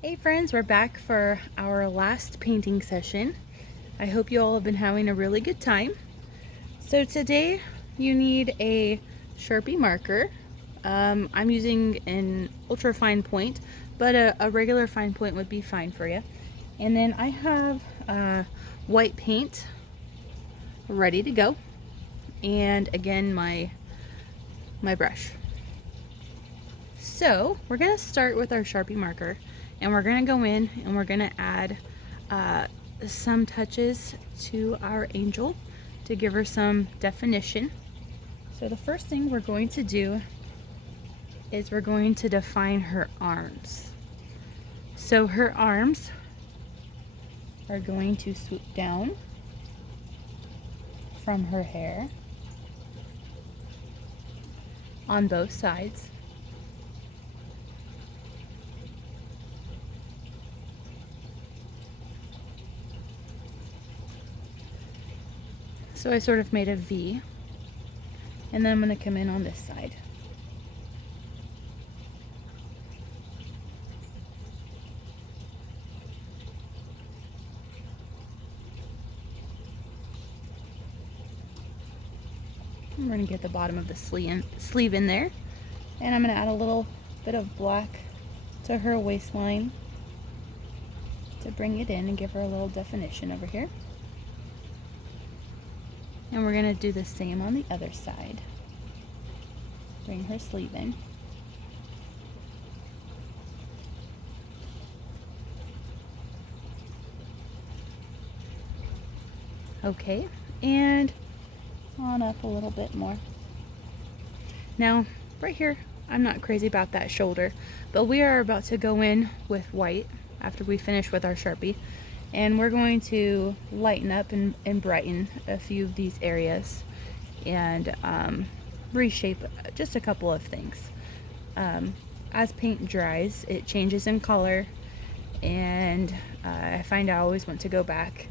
Hey friends, we're back for our last painting session. I hope you all have been having a really good time. So today you need a Sharpie marker. I'm using an ultra fine point, but a regular fine point would be fine for you. And then I have white paint ready to go. And again, my brush. So we're gonna start with our Sharpie marker, and we're gonna go in and we're gonna add some touches to our angel to give her some definition. So the first thing we're going to do is we're going to define her arms. So her arms are going to swoop down from her hair on both sides. So I sort of made a V, and then I'm going to come in on this side. I'm going to get the bottom of the sleeve in there, and I'm going to add a little bit of black to her waistline to bring it in and give her a little definition over here. And we're going to do the same on the other side. Bring her sleeve in. Okay, and on up a little bit more. Now, right here, I'm not crazy about that shoulder, but we are about to go in with white after we finish with our Sharpie, and we're going to lighten up and brighten a few of these areas and reshape just a couple of things. As paint dries, it changes in color, and I find I always want to go back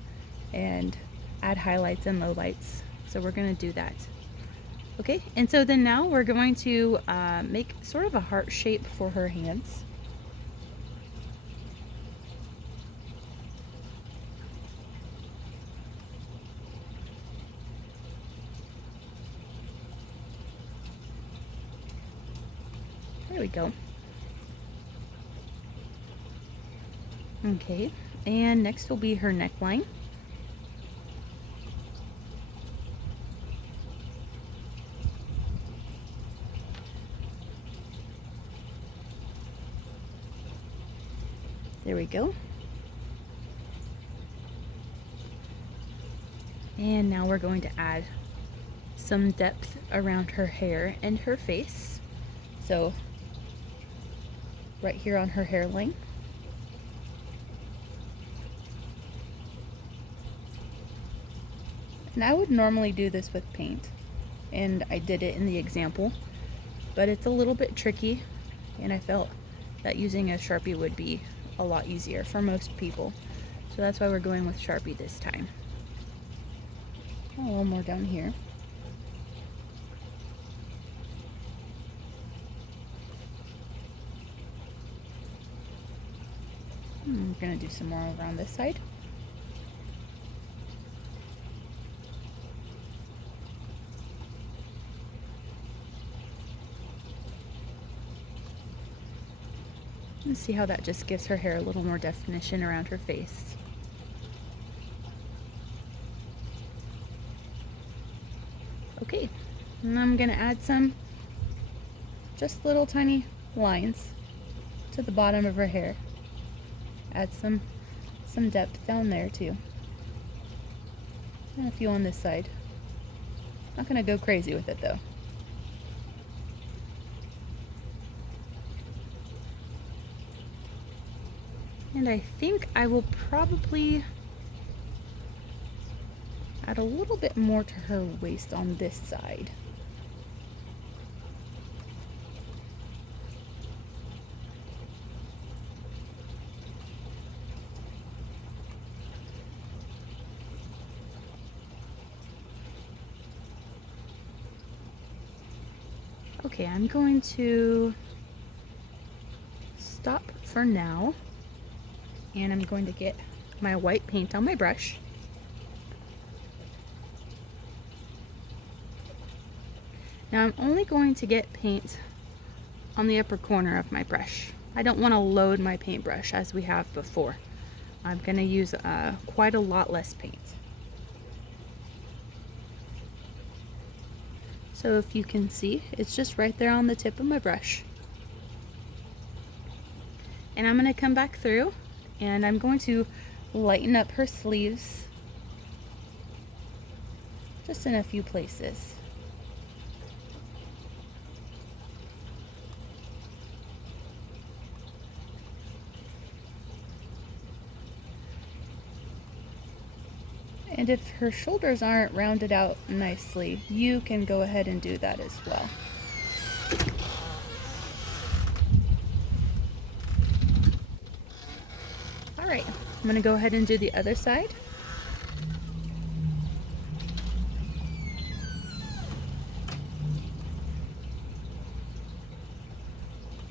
and add highlights and lowlights, so we're going to do that. Okay, and so then now we're going to make sort of a heart shape for her hands. There we go. Okay, and next will be her neckline. There we go. And now we're going to add some depth around her hair and her face. So right here on her hairline. And I would normally do this with paint, and I did it in the example, but it's a little bit tricky, and I felt that using a Sharpie would be a lot easier for most people. So that's why we're going with Sharpie this time. A little more down here. I'm gonna do some more around this side. And see how that just gives her hair a little more definition around her face. Okay, and I'm gonna add some just little tiny lines to the bottom of her hair. Add some depth down there too. And a few on this side. Not gonna go crazy with it though. And I think I will probably add a little bit more to her waist on this side. Okay, I'm going to stop for now And I'm going to get my white paint on my brush. Now I'm only going to get paint on the upper corner of my brush. I don't want to load my paintbrush as we have before. I'm going to use quite a lot less paint. So if you can see, it's just right there on the tip of my brush. And I'm going to come back through and I'm going to lighten up her sleeves just in a few places. And if her shoulders aren't rounded out nicely, you can go ahead and do that as well. All right, I'm going to go ahead and do the other side.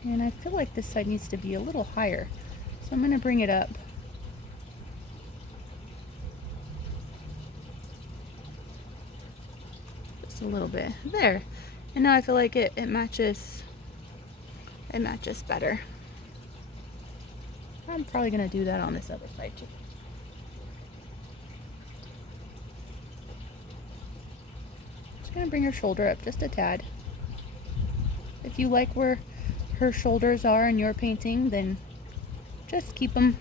And I feel like this side needs to be a little higher, so I'm going to bring it up. Just a little bit. There. And now I feel like it matches better. I'm probably going to do that on this other side too. Just going to bring her shoulder up just a tad. If you like where her shoulders are in your painting, then just keep them.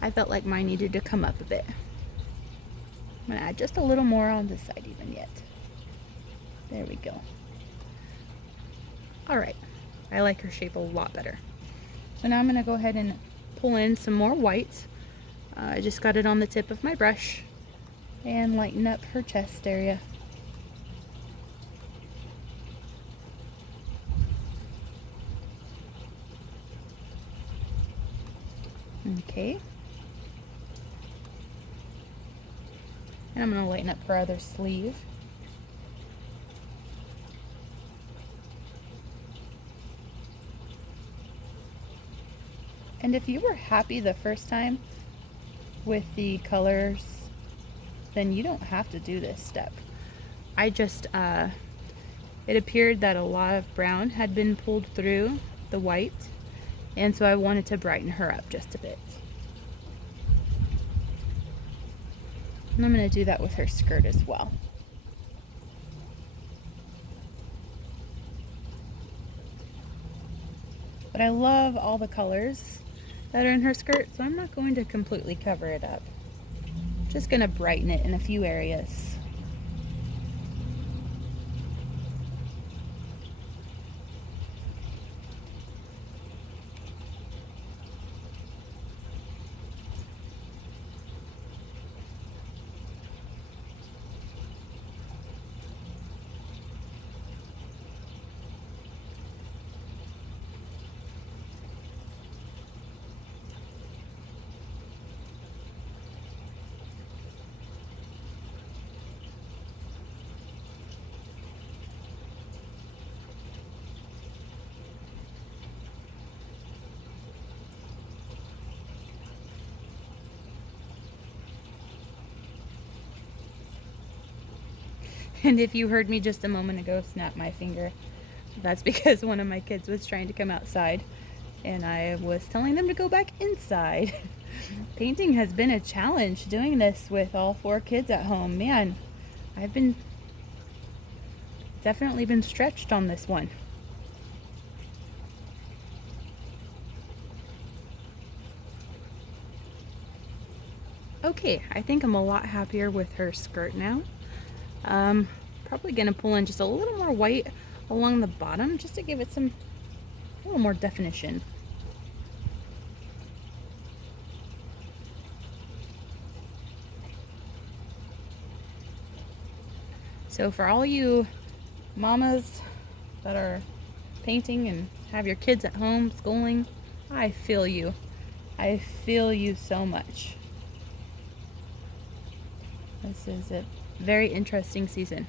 I felt like mine needed to come up a bit. I'm going to add just a little more on this side even yet. There we go. Alright, I like her shape a lot better. So now I'm going to go ahead and pull in some more white. I just got it on the tip of my brush and lighten up her chest area. Okay. And I'm going to lighten up her other sleeve. And if you were happy the first time with the colors, then you don't have to do this step. I just, it appeared that a lot of brown had been pulled through the white, and so I wanted to brighten her up just a bit. And I'm going to do that with her skirt as well. But I love all the colors that are in her skirt, so I'm not going to completely cover it up. Just going to brighten it in a few areas. And if you heard me just a moment ago snap my finger, that's because one of my kids was trying to come outside and I was telling them to go back inside. Painting has been a challenge doing this with all 4 kids at home. Man, I've definitely been stretched on this one. Okay, I think I'm a lot happier with her skirt now. Probably gonna pull in just a little more white along the bottom just to give it a little more definition. So for all you mamas that are painting and have your kids at home schooling, I feel you. I feel you so much. This is a very interesting season.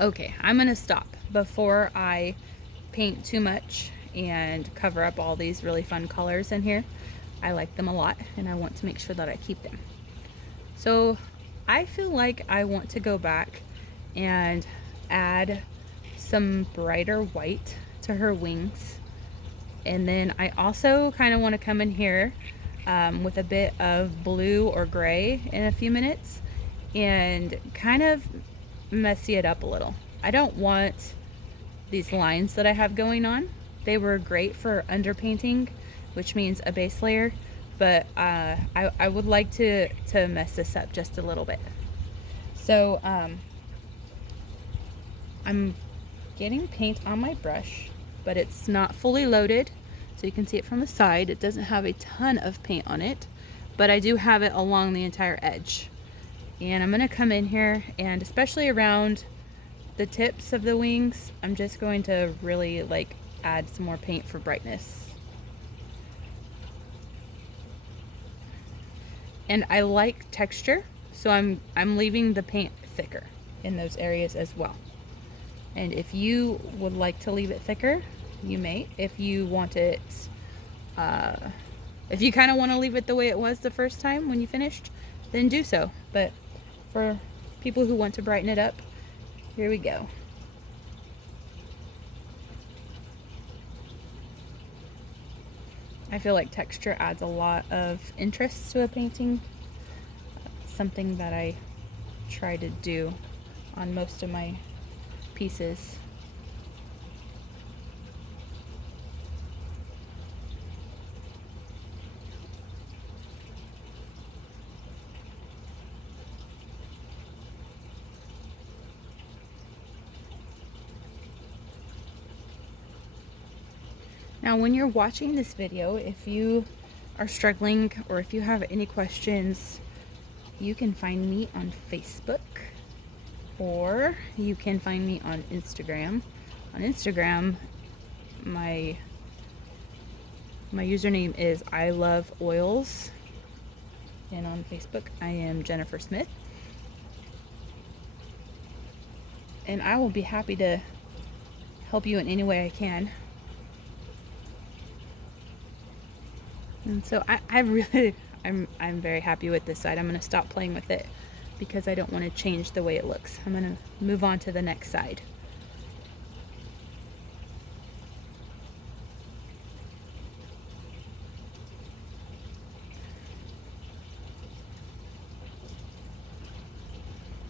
Okay, I'm gonna stop before I paint too much and cover up all these really fun colors in here. I like them a lot and I want to make sure that I keep them. So I feel like I want to go back and add some brighter white to her wings. And then I also kind of want to come in here with a bit of blue or gray in a few minutes and kind of messy it up a little. I don't want these lines that I have going on. They were great for underpainting, which means a base layer, but I would like to mess this up just a little bit. So I'm getting paint on my brush, but it's not fully loaded, so you can see it from the side. It doesn't have a ton of paint on it, but I do have it along the entire edge. And I'm gonna come in here, and especially around the tips of the wings, I'm just going to really like add some more paint for brightness. And I like texture, so I'm leaving the paint thicker in those areas as well. And if you would like to leave it thicker, you may. If you want it, if you kind of want to leave it the way it was the first time when you finished, then do so. But for people who want to brighten it up, here we go. I feel like texture adds a lot of interest to a painting. Something that I try to do on most of my pieces. Now, when you're watching this video, if you are struggling or if you have any questions, you can find me on Facebook or you can find me on Instagram. On Instagram, my username is I Love Oils, and on Facebook I am Jennifer Smith. And I will be happy to help you in any way I can. And so I'm very happy with this side. I'm going to stop playing with it because I don't want to change the way it looks. I'm going to move on to the next side.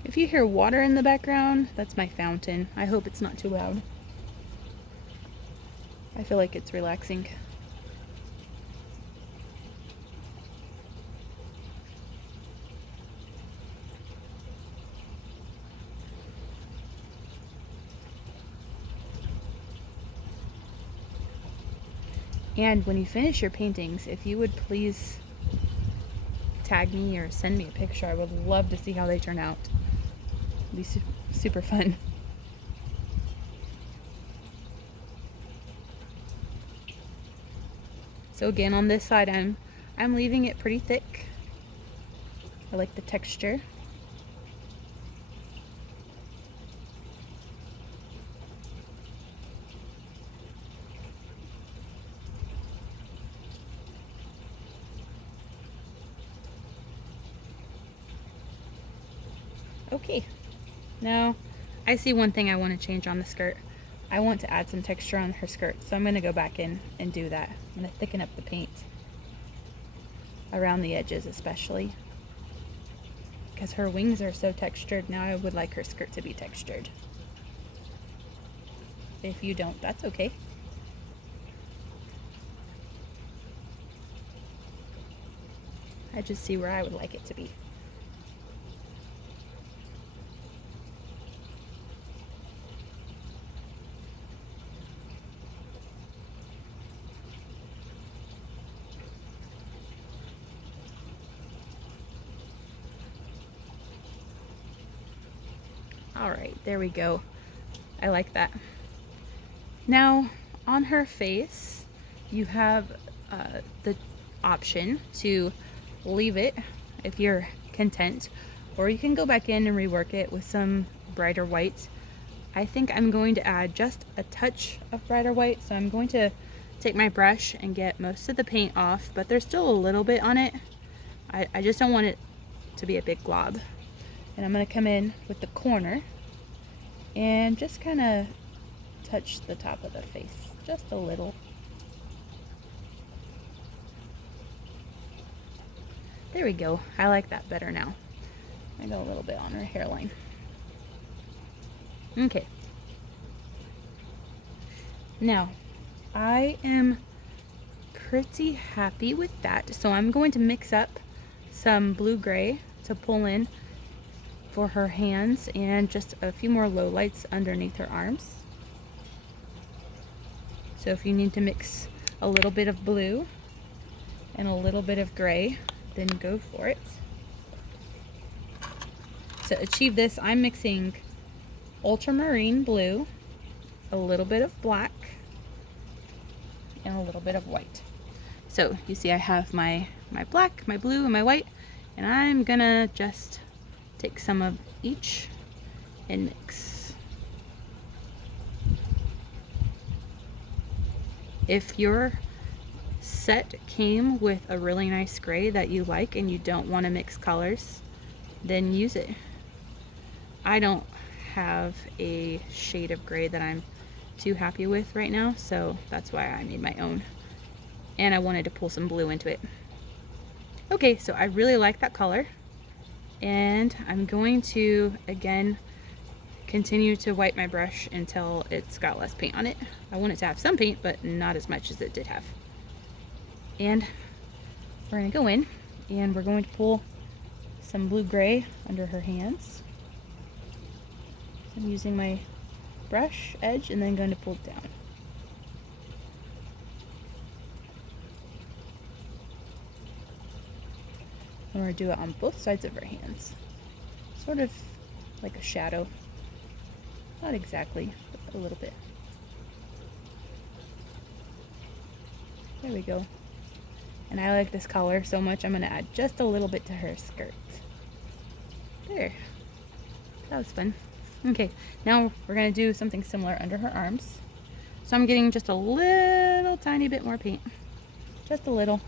If you hear water in the background, that's my fountain. I hope it's not too loud. I feel like it's relaxing. And when you finish your paintings, if you would please tag me or send me a picture, I would love to see how they turn out. It'd be super fun. So again, on this side, I'm leaving it pretty thick. I like the texture. Okay, now I see one thing I want to change on the skirt. I want to add some texture on her skirt, so I'm going to go back in and do that. I'm going to thicken up the paint around the edges especially, because her wings are so textured. Now I would like her skirt to be textured. If you don't, that's okay. I just see where I would like it to be. All right, there we go. I like that. Now, on her face, you have the option to leave it if you're content, or you can go back in and rework it with some brighter white. I think I'm going to add just a touch of brighter white. So I'm going to take my brush and get most of the paint off, but there's still a little bit on it. I just don't want it to be a big glob. And I'm going to come in with the corner and just kind of touch the top of the face just a little. There we go. I like that better now. I got a little bit on her hairline. Okay. Now, I am pretty happy with that. So I'm going to mix up some blue gray to pull in for her hands and just a few more lowlights underneath her arms. So if you need to mix a little bit of blue and a little bit of gray, then go for it. To achieve this, I'm mixing ultramarine blue, a little bit of black, and a little bit of white. So you see I have my black, my blue, and my white, and I'm gonna just take some of each and mix. If your set came with a really nice gray that you like and you don't want to mix colors, then use it. I don't have a shade of gray that I'm too happy with right now, so that's why I made my own. And I wanted to pull some blue into it. Okay, so I really like that color. And I'm going to, again, continue to wipe my brush until it's got less paint on it. I want it to have some paint, but not as much as it did have. And we're going to go in and we're going to pull some blue-gray under her hands. So I'm using my brush edge and then going to pull it down. And we're going to do it on both sides of her hands. Sort of like a shadow. Not exactly, but a little bit. There we go. And I like this color so much, I'm going to add just a little bit to her skirt. There. That was fun. Okay, now we're going to do something similar under her arms. So I'm getting just a little tiny bit more paint. Just a little.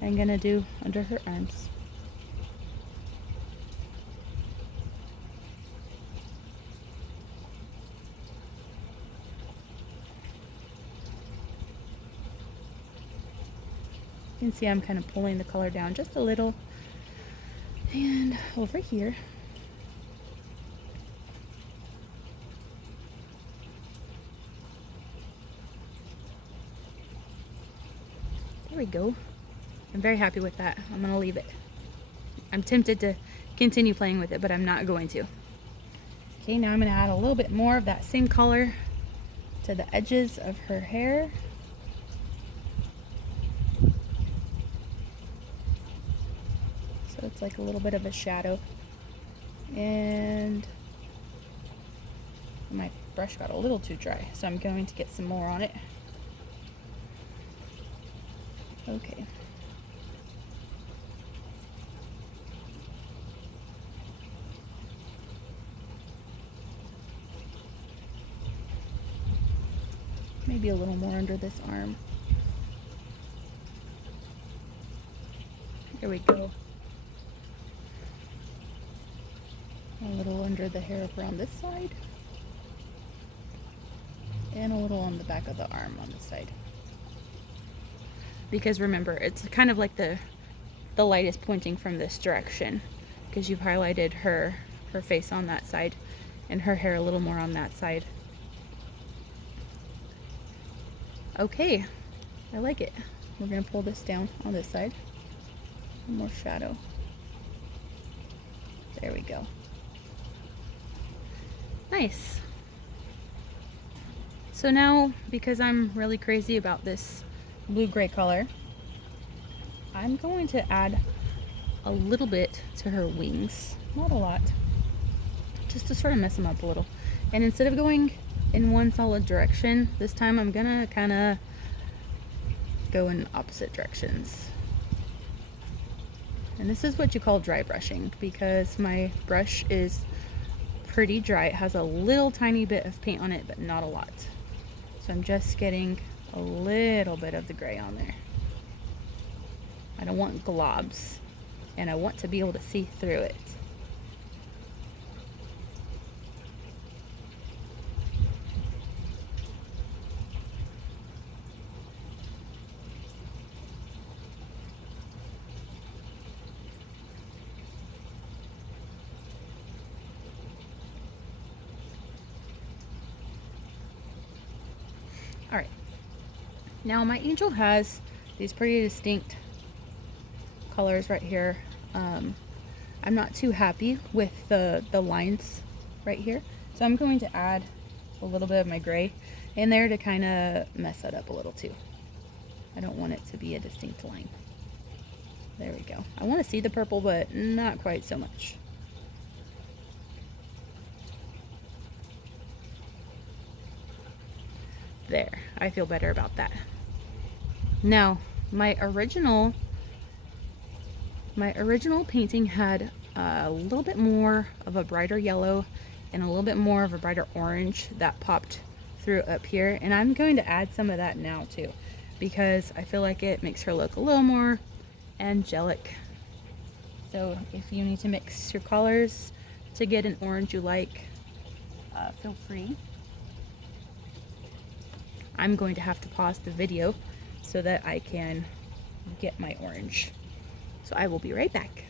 I'm going to do under her arms. You can see I'm kind of pulling the color down just a little. And over here, there we go. I'm very happy with that. I'm going to leave it. I'm tempted to continue playing with it, but I'm not going to. Okay, now I'm going to add a little bit more of that same color to the edges of her hair. So it's like a little bit of a shadow. And my brush got a little too dry, so I'm going to get some more on it. Okay. Maybe a little more under this arm. There we go. A little under the hair around this side. And a little on the back of the arm on this side. Because remember, it's kind of like the light is pointing from this direction, because you've highlighted her face on that side and her hair a little more on that side. Okay, I like it. We're going to pull this down on this side. One more shadow. There we go. Nice. So now, because I'm really crazy about this blue-gray color, I'm going to add a little bit to her wings. Not a lot. Just to sort of mess them up a little. And instead of going in one solid direction, this time I'm gonna kind of go in opposite directions. And this is what you call dry brushing, because my brush is pretty dry. It has a little tiny bit of paint on it, but not a lot. So I'm just getting a little bit of the gray on there. I don't want globs, and I want to be able to see through it. All right, now my angel has these pretty distinct colors right here. I'm not too happy with the lines right here, so I'm going to add a little bit of my gray in there to kind of mess that up a little too. I don't want it to be a distinct line. There we go. I want to see the purple, but not quite so much. There, I feel better about that. Now, my original painting had a little bit more of a brighter yellow and a little bit more of a brighter orange that popped through up here, and I'm going to add some of that now too, because I feel like it makes her look a little more angelic. So if you need to mix your colors to get an orange you like, feel free. I'm going to have to pause the video so that I can get my orange. So I will be right back.